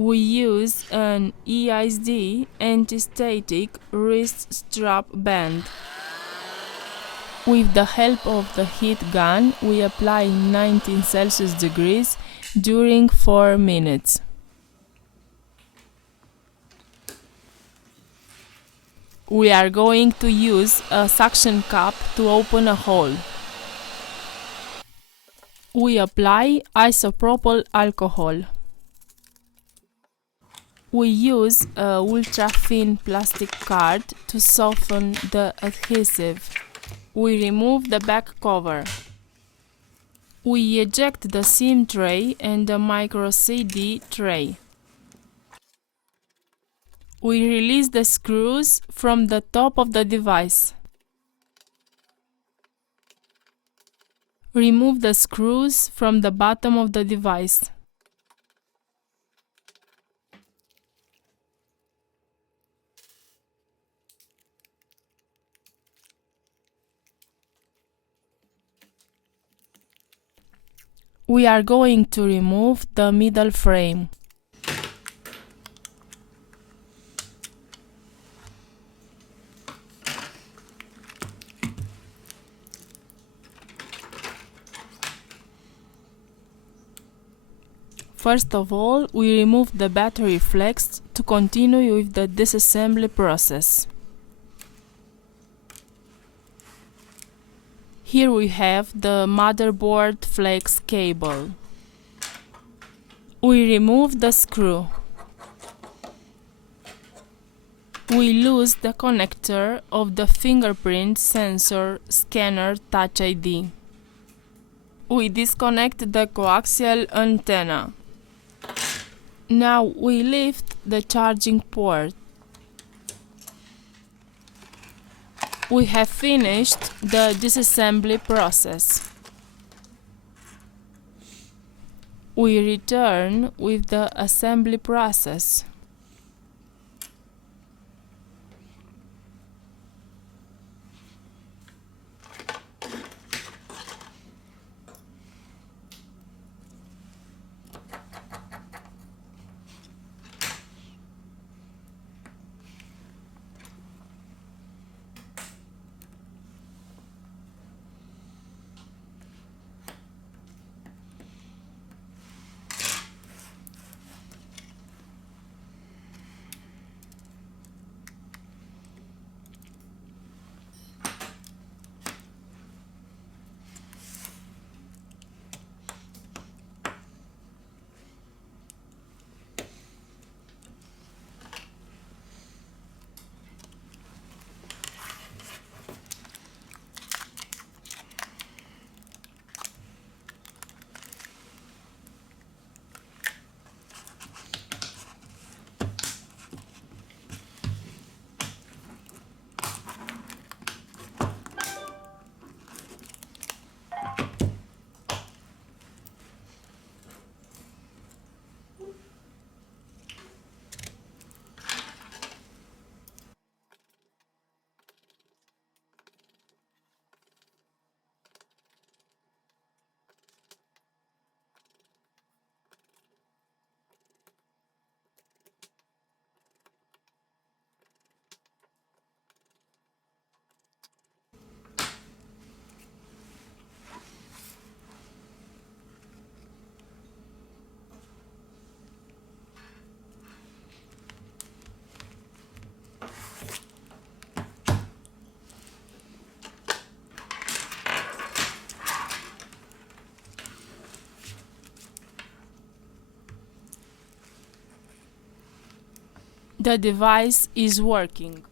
We use an EISD anti-static wrist strap band. With the help of the heat gun, we apply 19 Celsius degrees during 4 minutes. We are going to use a suction cup to open a hole. We apply isopropyl alcohol. We use a ultra-thin plastic card to soften the adhesive. We remove the back cover. We eject the SIM tray and the micro CD tray. We release the screws from the top of the device. Remove the screws from the bottom of the device. We are going to remove the middle frame. First of all, we remove the battery flex to continue with the disassembly process. Here we have the motherboard flex cable. We remove the screw. We lose the connector of the fingerprint sensor scanner Touch ID. We disconnect the coaxial antenna. Now we lift the charging port. We have finished the disassembly process. We return with the assembly process. The device is working.